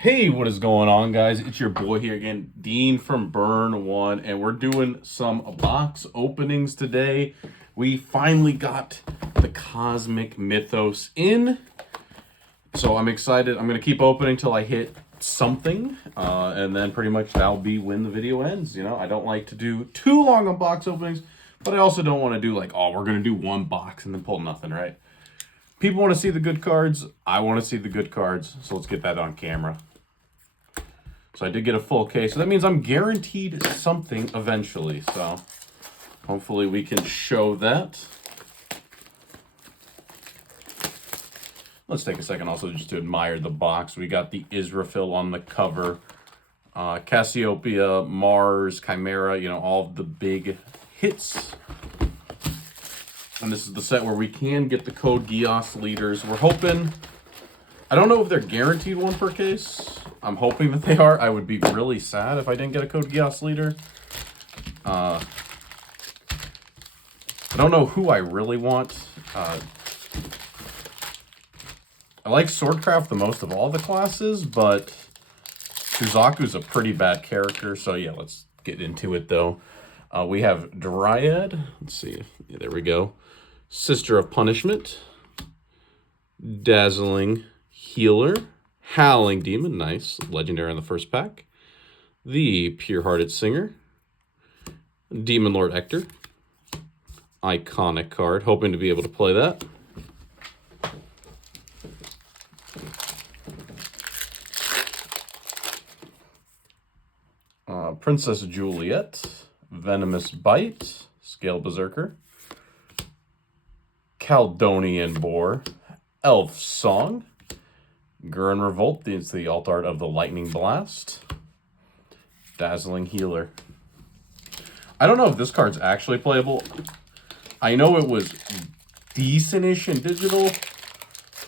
Hey, what is going on, guys? It's your boy here again, Dean from Burn One, and we're doing some box openings today. We finally got the Cosmic Mythos in, so I'm excited. I'm going to keep opening till I hit something, and then pretty much that'll be when the video ends. You know, I don't like to do too long on box openings, but I also don't want to do like, oh, we're going to do one box and then pull nothing, right? People want to see the good cards. I want to see the good cards, so let's get that on camera. So I did get a full case. So that means I'm guaranteed something eventually. So hopefully we can show that. Let's take a second also just to admire the box. We got the Israfil on the cover. Cassiopeia, Mars, Chimera, you know, all of the big hits. And this is the set where we can get the Code Geass leaders. We're hoping... I don't know if they're guaranteed one per case. I'm hoping that they are. I would be really sad if I didn't get a Code Geass leader. I don't know who I really want. I like Swordcraft the most of all the classes, but Suzaku's a pretty bad character. So yeah, let's get into it though. We have Dryad. Let's see. Yeah, there we go. Sister of Punishment. Dazzling Healer. Howling Demon, nice. Legendary in the first pack. The Pure-Hearted Singer. Demon Lord Ector. Iconic card. Hoping to be able to play that. Princess Juliet. Venomous Bite. Scale Berserker. Caledonian Boar. Elf Song. Gurren Revolt, it's the alt art of the Lightning Blast. Dazzling Healer. I don't know if this card's actually playable. I know it was decent-ish in digital,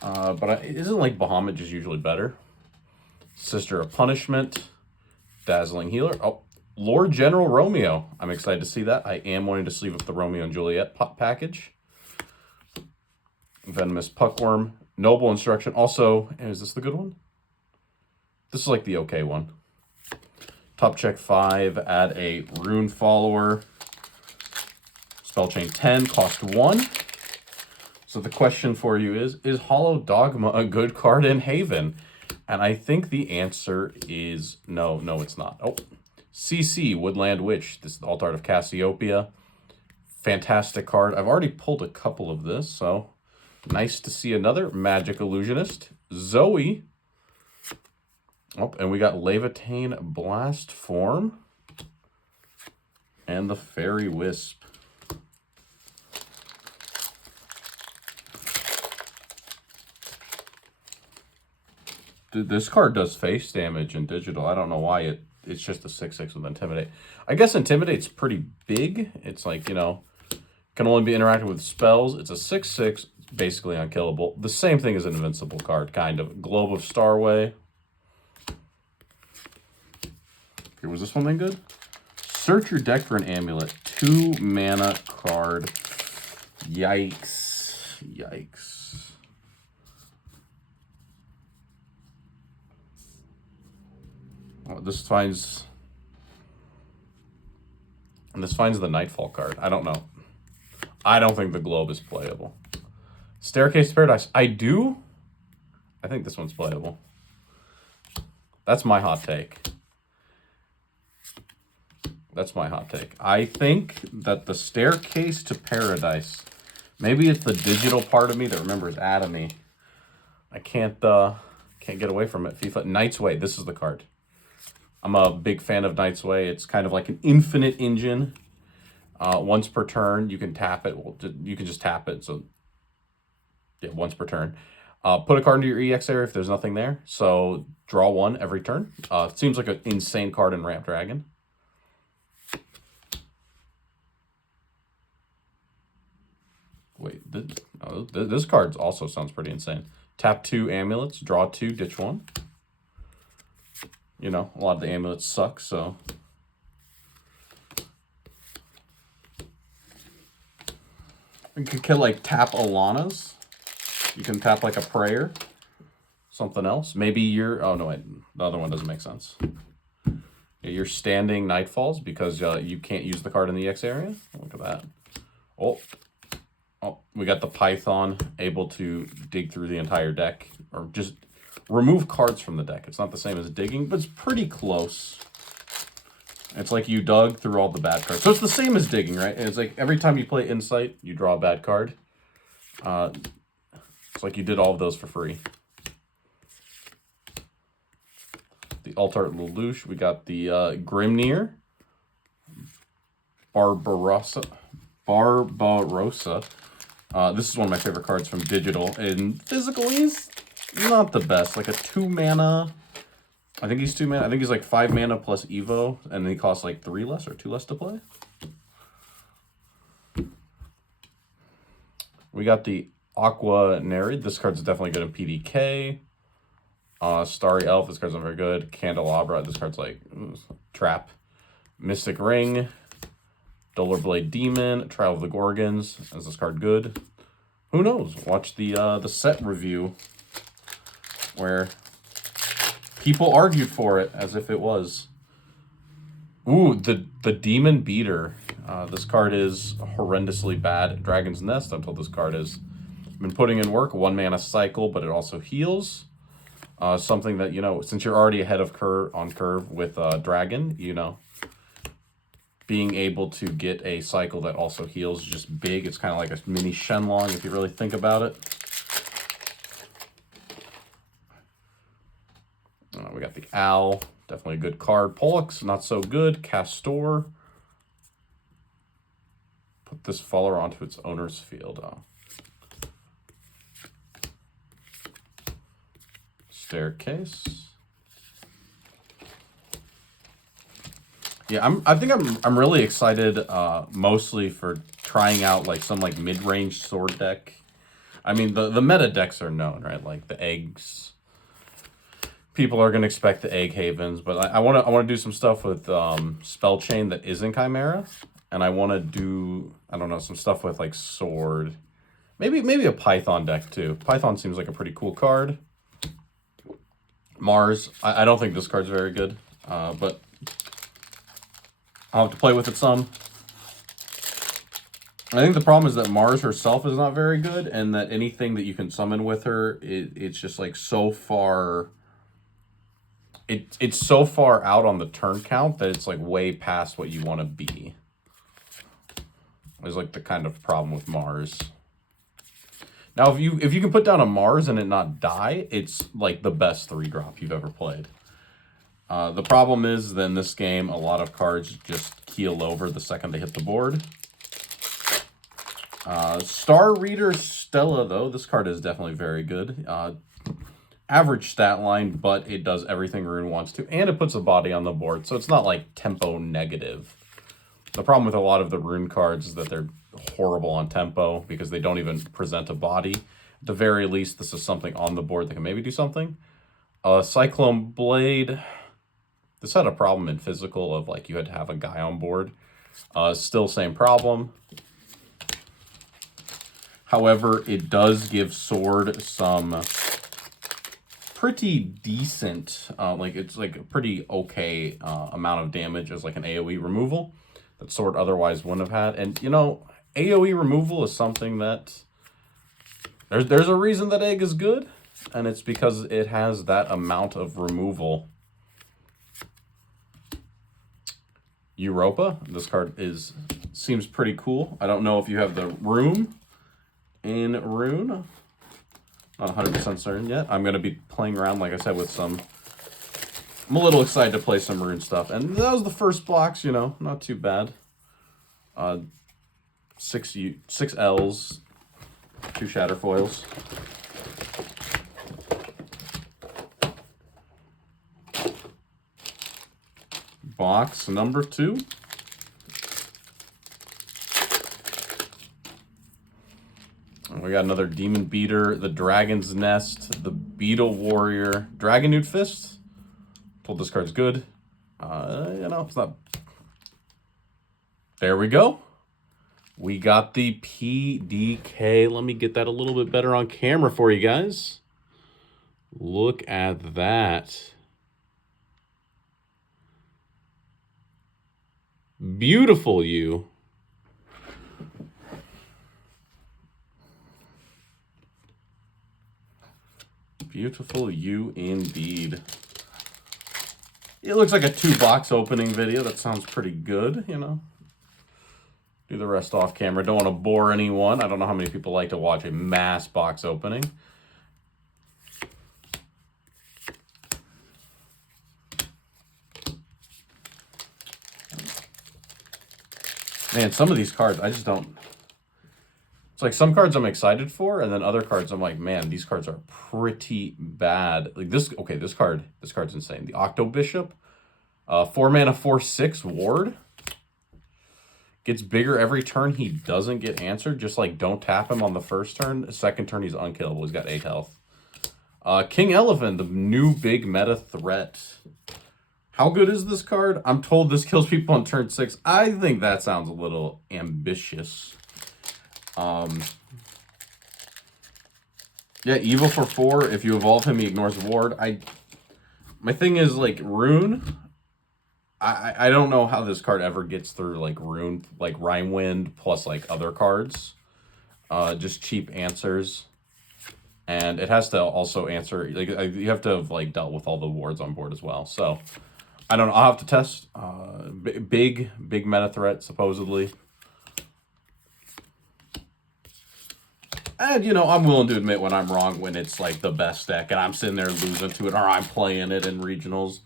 but isn't like Bahamut just usually better? Sister of Punishment. Dazzling Healer. Oh, Lord General Romeo. I'm excited to see that. I am wanting to sleeve up the Romeo and Juliet package. Venomous Puckworm. Noble Instruction. Also, is this the good one? This is like the okay one. Top check 5. Add a Rune Follower. Spell chain 10. Cost 1. So the question for you is Hollow Dogma a good card in Haven? And I think the answer is no. No, it's not. Oh, CC, Woodland Witch. This is the alt art of Cassiopeia. Fantastic card. I've already pulled a couple of this, so... nice to see another Magic Illusionist. Zoe. Oh, and we got Levitane Blast Form. And the Fairy Wisp. Dude, this card does face damage in digital. I don't know why it's just a 6/6 with Intimidate. I guess Intimidate's pretty big. It's like, you know, can only be interacted with spells. It's a 6/6. Basically unkillable. The same thing as an invincible card, kind of. Globe of Starway. Okay, was this one then good? Search your deck for an amulet. 2 mana card. Yikes. Yikes. Oh, this finds the Nightfall card. I don't know. I don't think the Globe is playable. Staircase to Paradise. I think this one's playable. That's my hot take. That's my hot take. I think that the Staircase to Paradise, maybe it's the digital part of me that remembers Atomy. I can't get away from it. FIFA Knight's Way. This is the card. I'm a big fan of Knight's Way. It's kind of like an infinite engine. Once per turn, you can tap it. Well, you can just tap it. So yeah, once per turn. Put a card into your EX area if there's nothing there. So draw 1 every turn. It seems like an insane card in Ramp Dragon. Wait, this card also sounds pretty insane. Tap 2 amulets, draw 2, ditch 1. You know, a lot of the amulets suck, so... you can like tap Alana's. You can tap like a prayer. Something else. Maybe you're... oh, no, wait. The other one doesn't make sense. You're standing Nightfalls because you can't use the card in the X area. Look at that. Oh, we got the Python able to dig through the entire deck, or just remove cards from the deck. It's not the same as digging, but it's pretty close. It's like you dug through all the bad cards. So it's the same as digging, right? It's like every time you play Insight, you draw a bad card. It's like you did all of those for free. The Altart Lelouch. We got the Grimnir. Barbarossa. This is one of my favorite cards from Digital. And physical, he's not the best. Like a 2 mana. I think he's 2 mana. I think he's like 5 mana plus Evo. And he costs like 3 less or 2 less to play. We got the Aqua Nerid. This card's definitely good in PDK. Starry Elf. This card's not very good. Candelabra. This card's like trap. Mystic Ring. Duller Blade Demon, Trial of the Gorgons. Is this card good? Who knows? Watch the set review where people argued for it as if it was. Ooh, the Demon Beater. This card is horrendously bad at Dragon's Nest until this card has been putting in work. 1 mana cycle, but it also heals. Something that, you know, since you're already ahead of curve with Dragon, you know, being able to get a cycle that also heals is just big. It's kind of like a mini Shenlong if you really think about it. We got the Owl. Definitely a good card. Pollux, not so good. Castor. Put this follower onto its owner's field. Staircase. Yeah, I think I'm really excited, mostly for trying out like some like mid-range sword deck. I mean, the meta decks are known, right? Like the eggs. People are gonna expect the Egg Havens, but I wanna do some stuff with Spell Chain that isn't Chimera, and I wanna do, I don't know, some stuff with like sword. Maybe a Python deck too. Python seems like a pretty cool card. Mars. I don't think this card's very good, but I'll have to play with it some. I think the problem is that Mars herself is not very good, and that anything that you can summon with her, it's just like so far... It's so far out on the turn count that it's like way past what you want to be. Is like the kind of problem with Mars. Now, if you can put down a Mars and it not die, it's like the best 3-drop you've ever played. The problem is that in this game, a lot of cards just keel over the second they hit the board. Star Reader Stella, though, this card is definitely very good. Average stat line, but it does everything Rune wants to, and it puts a body on the board, so it's not like tempo negative. The problem with a lot of the Rune cards is that they're horrible on tempo because they don't even present a body. At the very least, this is something on the board that can maybe do something. Cyclone Blade. This had a problem in physical of like you had to have a guy on board. Still same problem. However, it does give Sword some pretty decent, like it's like a pretty okay amount of damage as like an AoE removal that Sword otherwise wouldn't have had. And you know, AoE removal is something that there's a reason that Egg is good, and it's because it has that amount of removal. Europa, this card seems pretty cool. I don't know if you have the room in Rune. Not 100% certain yet. I'm going to be playing around, like I said, with some... I'm a little excited to play some Rune stuff. And that was the first blocks, you know, not too bad. 6 L's, 2 Shatterfoils. Box number 2. We got another Demon Beater, the Dragon's Nest, the Beetle Warrior, Dragonute Fist. Told this card's good. You know, it's not... There we go. We got the PDK. Let me get that a little bit better on camera for you guys. Look at that. Beautiful you. Beautiful you indeed. It looks like a 2-box opening video. That sounds pretty good, you know. Do the rest off camera. Don't want to bore anyone. I don't know how many people like to watch a mass box opening. Man, some of these cards, I just don't... It's like some cards I'm excited for, and then other cards I'm like, man, these cards are pretty bad. Like this, okay, this card's insane. The Octo Bishop, 4 mana, 4/6 ward. Gets bigger every turn he doesn't get answered. Just like don't tap him on the first turn. The second turn he's unkillable. He's got 8 health. King Elephant, the new big meta threat. How good is this card? I'm told this kills people on turn 6. I think that sounds a little ambitious. Yeah, evil for 4. If you evolve him, he ignores the ward. My thing is like Rune. I don't know how this card ever gets through like Rune, like Rhyme Wind plus like other cards. Just cheap answers. And it has to also answer, like you have to have like dealt with all the wards on board as well. So I don't know. I'll have to test. Big meta threat supposedly. And, you know, I'm willing to admit when I'm wrong when it's, like, the best deck and I'm sitting there losing to it or I'm playing it in regionals.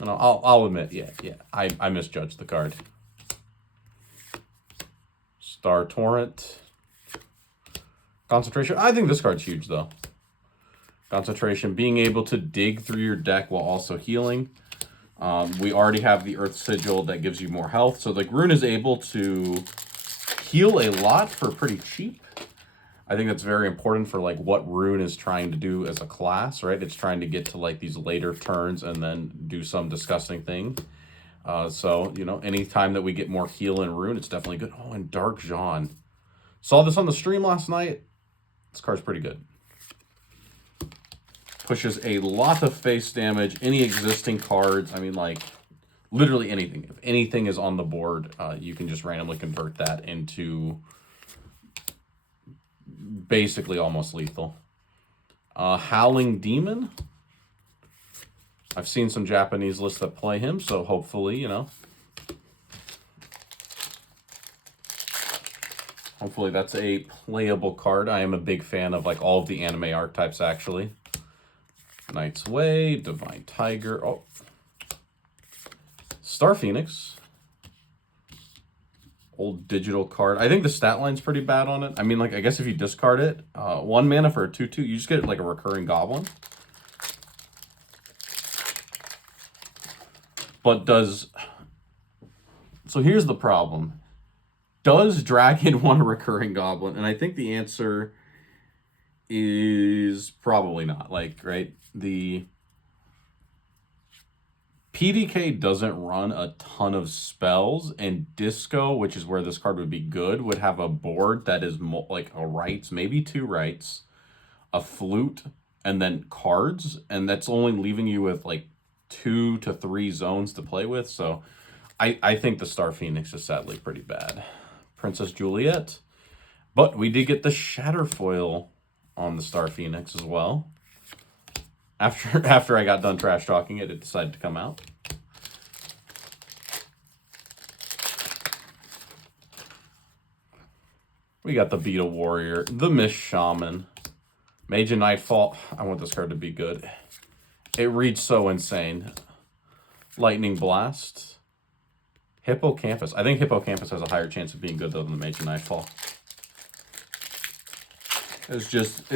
You know, I'll admit, yeah, I misjudged the card. Star Torrent. Concentration. I think this card's huge, though. Concentration. Being able to dig through your deck while also healing. We already have the Earth Sigil that gives you more health. So, like, Rune is able to heal a lot for pretty cheap. I think that's very important for like what Rune is trying to do as a class, right? It's trying to get to like these later turns and then do some disgusting thing. So, you know, anytime that we get more heal in Rune, it's definitely good. Oh, and Dark Jean. Saw this on the stream last night. This card's pretty good. Pushes a lot of face damage. Any existing cards, I mean like literally anything. If anything is on the board, you can just randomly convert that into... basically almost lethal. Howling Demon. I've seen some Japanese lists that play him, so hopefully, you know. Hopefully that's a playable card. I am a big fan of like all of the anime archetypes, actually. Knight's Way, Divine Tiger. Oh. Star Phoenix. Old digital card. I think the stat line's pretty bad on it. I mean, like, I guess if you discard it, 1 mana for a 2/2, you just get like a recurring goblin. But does... So here's the problem. Does Dragon want a recurring goblin? And I think the answer is probably not. Like, right? The... PDK doesn't run a ton of spells, and Disco, which is where this card would be good, would have a board that is like a rights, maybe 2 rights, a flute, and then cards, and that's only leaving you with like 2 to 3 zones to play with. So I think the Star Phoenix is sadly pretty bad. Princess Juliet, but we did get the Shatterfoil on the Star Phoenix as well. After I got done trash talking it, it decided to come out. We got the Beetle Warrior, the Mist Shaman, Mage of Nightfall. I want this card to be good. It reads so insane. Lightning Blast. Hippocampus. I think Hippocampus has a higher chance of being good though than the Mage of Nightfall. It's just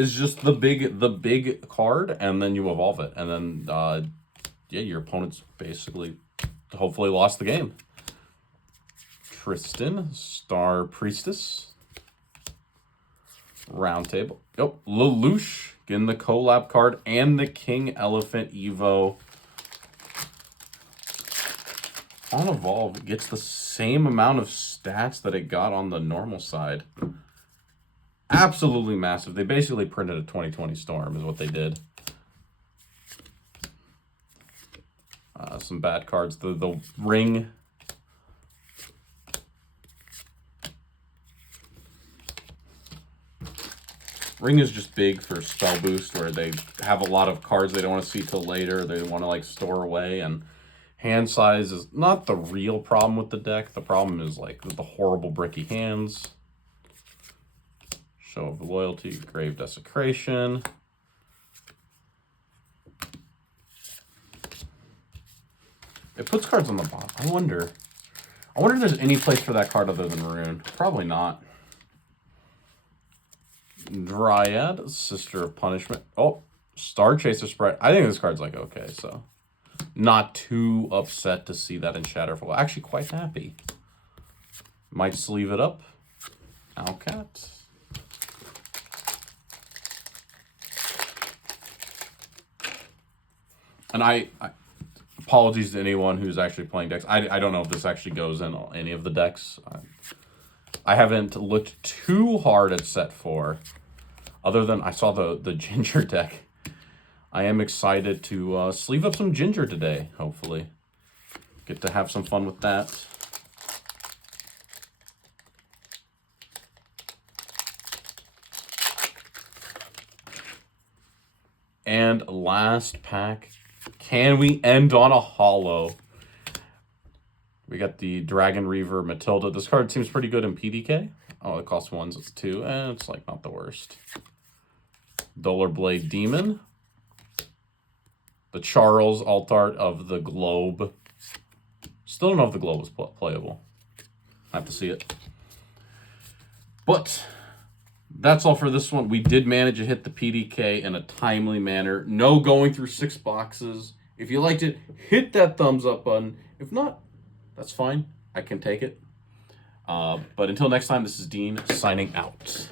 the big card, and then you evolve it, and then yeah, your opponent's basically hopefully lost the game. Tristan, Star Priestess, Round Table. Oh, Lelouch getting the collab card and the King Elephant Evo. On Evolve, it gets the same amount of stats that it got on the normal side. Absolutely massive. They basically printed a 2020 Storm is what they did. Some bad cards. The Ring. Ring is just big for spell boost, where they have a lot of cards they don't want to see till later. They want to like store away, and hand size is not the real problem with the deck. The problem is like with the horrible bricky hands. Show of Loyalty, Grave Desecration. It puts cards on the bottom. I wonder if there's any place for that card other than Maroon. Probably not. Dryad, Sister of Punishment. Oh, Star Chaser Sprite. I think this card's like okay, so not too upset to see that in Shadowverse. Actually, quite happy. Might sleeve it up. Owlcat. And I apologies to anyone who's actually playing decks. I don't know if this actually goes in any of the decks. I haven't looked too hard at set 4, other than I saw the Ginger deck. I am excited to sleeve up some Ginger today, hopefully. Get to have some fun with that. And last pack. Can we end on a holo? We got the Dragon Reaver Matilda. This card seems pretty good in PDK. Oh, it costs 1, so it's 2. It's like not the worst. Duller Blade Demon. The Charles Altart of the Globe. Still don't know if the Globe is playable. I have to see it. But that's all for this one. We did manage to hit the PDK in a timely manner. No going through 6 boxes. If you liked it, hit that thumbs up button. If not, that's fine. I can take it. But until next time, this is Dean signing out.